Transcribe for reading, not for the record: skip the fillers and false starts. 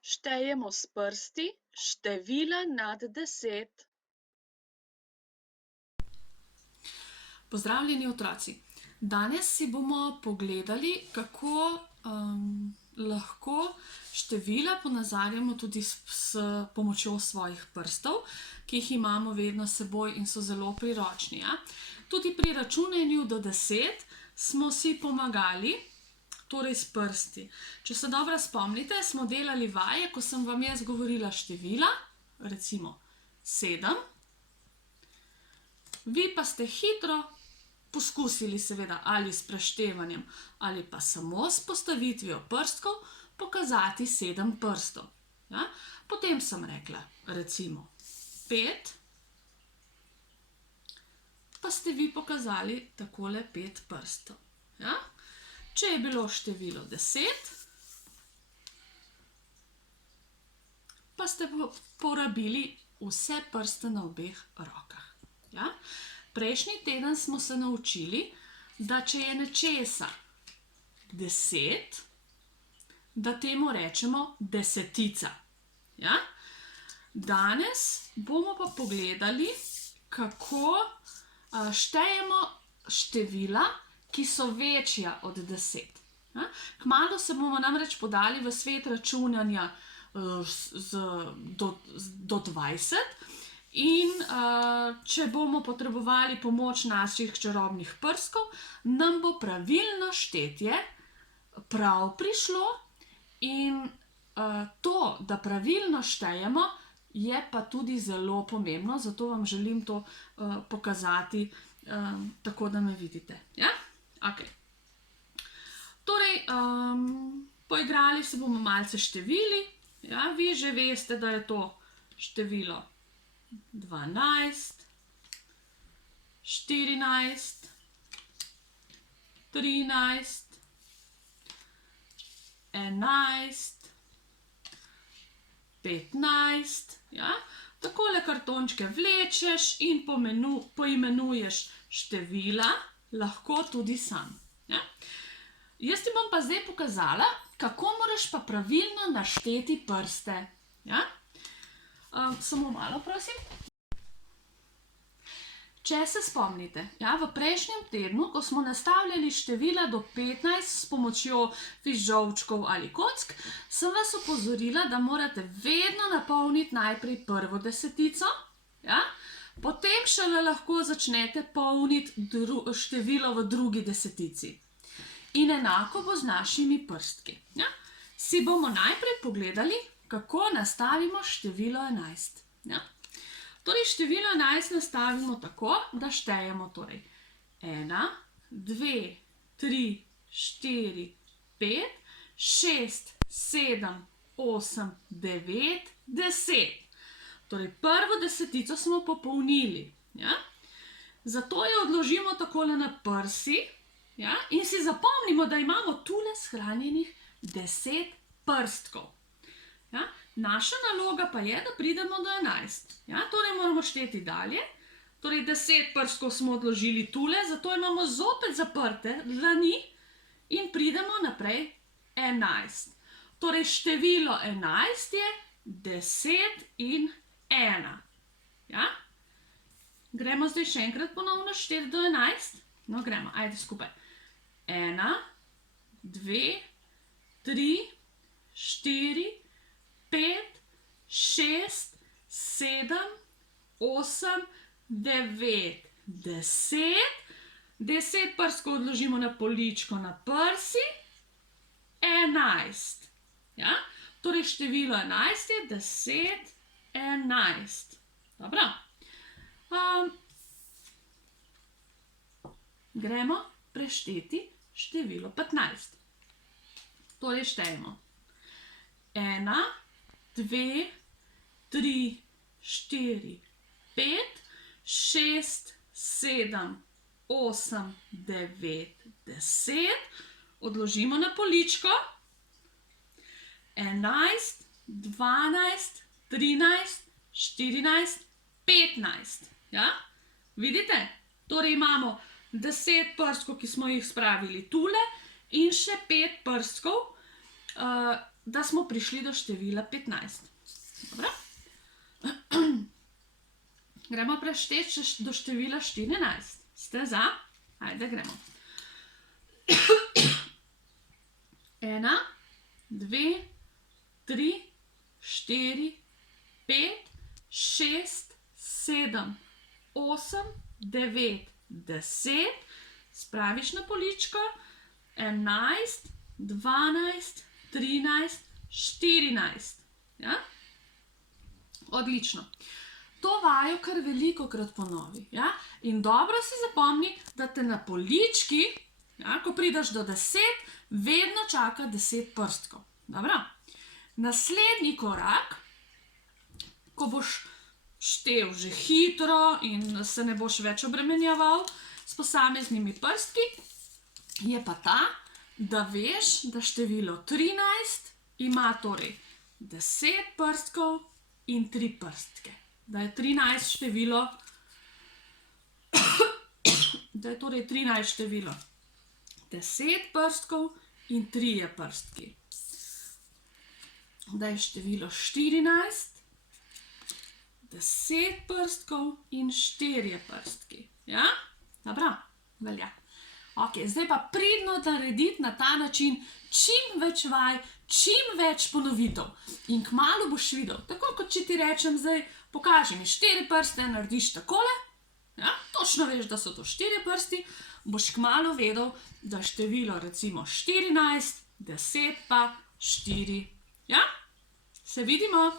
Štejemo s prsti števila nad 10. Pozdravljeni otroci! Danes si bomo pogledali, kako lahko števila ponazarjamo tudi s pomočjo svojih prstov, ki jih imamo vedno s seboj in so zelo priročni. Ja? Tudi pri računanju do 10 smo si pomagali, torej s prsti. Če se dobro spomnite, smo delali vaje, ko sem vam jaz govorila števila, recimo 7, vi pa ste hitro poskusili seveda ali s preštevanjem ali pa samo s postavitvijo prstkov pokazati 7 prstov. Ja? Potem sem rekla recimo 5, pa ste vi pokazali takole 5 prstov. Ja? Če je bilo število 10, pa ste porabili vse prste na obeh rokah. Ja? Prejšnji teden smo se naučili, da če je nečesa 10, da temu rečemo desetica. Ja? Danes bomo pa pogledali, kako štejemo števila, ki so večja od 10. Ja? Kmalu se bomo namreč podali v svet računanja do 20 in če bomo potrebovali pomoč naših čarobnih prskov, nam bo pravilno štetje prav prišlo in to, da pravilno štejemo, je pa tudi zelo pomembno, zato vam želim to pokazati tako, da me vidite. Ja? Okay. Torej, poigrali se bomo malce števili. Ja? Vi že veste, da je to število 12, 14, 13, 11, 15. Ja? Takole kartončke vlečeš in poimenuješ števila, lahko tudi sam. Ja? Jaz ti bom pa zdaj pokazala, kako moraš pa pravilno našteti prste. Ja? Samo malo, prosim. Če se spomnite, ja, v prejšnjem tednu, ko smo nastavljali števila do 15 s pomočjo fižolčkov ali kock, sem vas opozorila, da morate vedno napolniti najprej prvo desetico, ja? Potem šele lahko začnete polniti število v drugi desetici. In enako bo z našimi prstki. Ja? Si bomo najprej pogledali, kako nastavimo število 11. Ja? Torej, število 11 nastavimo tako, da štejemo torej 1, 2, 3, 4, 5, 6, 7, 8, 9, 10. Torej, prvo desetico smo popolnili. Ja? Zato jo odložimo takole na prsi, ja? In si zapomnimo, da imamo tule shranjenih 10 prstkov. Ja? Naša naloga pa je, da pridemo do 11. Ja? Torej moramo šteti dalje. Torej 10 prstkov smo odložili tule, zato imamo zopet zaprte dlani in pridemo naprej 11. Torej število 11 je 10 in 1. Ja? Gremo zdaj še enkrat ponovno šteti do 11. No, gremo, ajde skupaj. 1, 2, 3, 4, 5, 6, 7, 8, 9, 10. 10 prskov odložimo na poličko na prsi. 11. Ja? Torej število 11 je 10, 11. Dobro. Gremo prešteti število 15. Torej štejemo 1, 2, 3, 4, 5, 6, 7, 8, 9, 10. Odložimo na poličko. 11, 12, 13, 14, 15. Ja? Vidite? Torej imamo 10 prstkov, ki smo jih spravili tule in še 5 prstkov, da smo prišli do števila 15. Dobro? Gremo prešteti do števila 14. Ste za? Ajde, gremo. 1, 2, 3, 4, 5, 6, 7, 8, 9, 10. Spraviš na poličko. 11, 12, 13, 14. Ja? Odlično. To vajo kar velikokrat ponovi. Ja? In dobro si zapomni, da te na polički, ja, ko prideš do 10, vedno čaka 10 prstkov. Dobro? Naslednji korak, ko boš štel že hitro in se ne boš več obremenjeval s posameznimi prstki, je pa ta, da veš, da število 13 ima torej 10 prstkov in 3 prstke. Da je 13 število, da je torej 13 število 10 prstkov in 3 prstki. Da je število 14 10 prstkov in 4 prstki. Ja? Dobro, velja. Ok, zdaj pa pridno narediti na ta način čim več vaj, čim več ponovitev. In kmalu boš videl, tako kot če ti rečem zdaj, pokaži mi 4 prste, narediš takole, ja, točno veš, da so to 4 prsti, boš kmalu vedel, da število recimo 14, 10 pa 4. Ja? Se vidimo?